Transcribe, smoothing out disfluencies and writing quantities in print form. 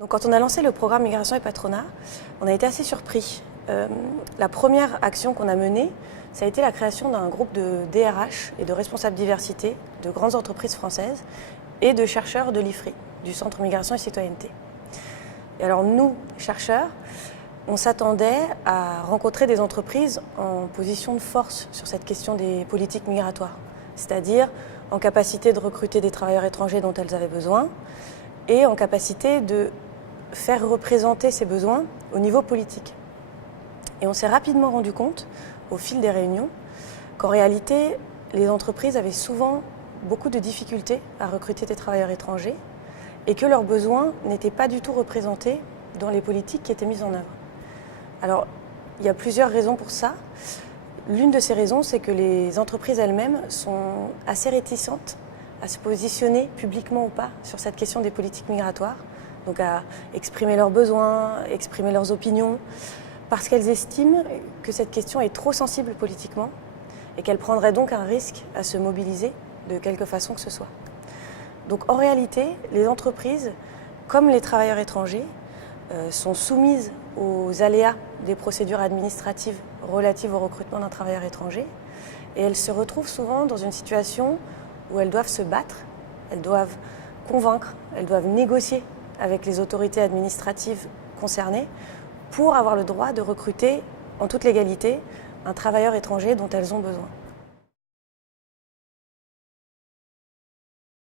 Donc, quand on a lancé le programme Migration et Patronat, on a été assez surpris. La première action qu'on a menée, ça a été la création d'un groupe de DRH et de responsables diversité de grandes entreprises françaises et de chercheurs de l'IFRI, du Centre Migration et Citoyenneté. Et alors nous, chercheurs, on s'attendait à rencontrer des entreprises en position de force sur cette question des politiques migratoires, c'est-à-dire en capacité de recruter des travailleurs étrangers dont elles avaient besoin et en capacité de faire représenter ces besoins au niveau politique. Et on s'est rapidement rendu compte, au fil des réunions, qu'en réalité, les entreprises avaient souvent beaucoup de difficultés à recruter des travailleurs étrangers et que leurs besoins n'étaient pas du tout représentés dans les politiques qui étaient mises en œuvre. Alors, il y a plusieurs raisons pour ça. L'une de ces raisons, c'est que les entreprises elles-mêmes sont assez réticentes à se positionner publiquement ou pas sur cette question des politiques migratoires, donc à exprimer leurs besoins, exprimer leurs opinions, parce qu'elles estiment que cette question est trop sensible politiquement et qu'elles prendraient donc un risque à se mobiliser de quelque façon que ce soit. Donc en réalité, les entreprises, comme les travailleurs étrangers, sont soumises aux aléas des procédures administratives relatives au recrutement d'un travailleur étranger et elles se retrouvent souvent dans une situation où elles doivent se battre, elles doivent convaincre, elles doivent négocier avec les autorités administratives concernées pour avoir le droit de recruter en toute légalité un travailleur étranger dont elles ont besoin.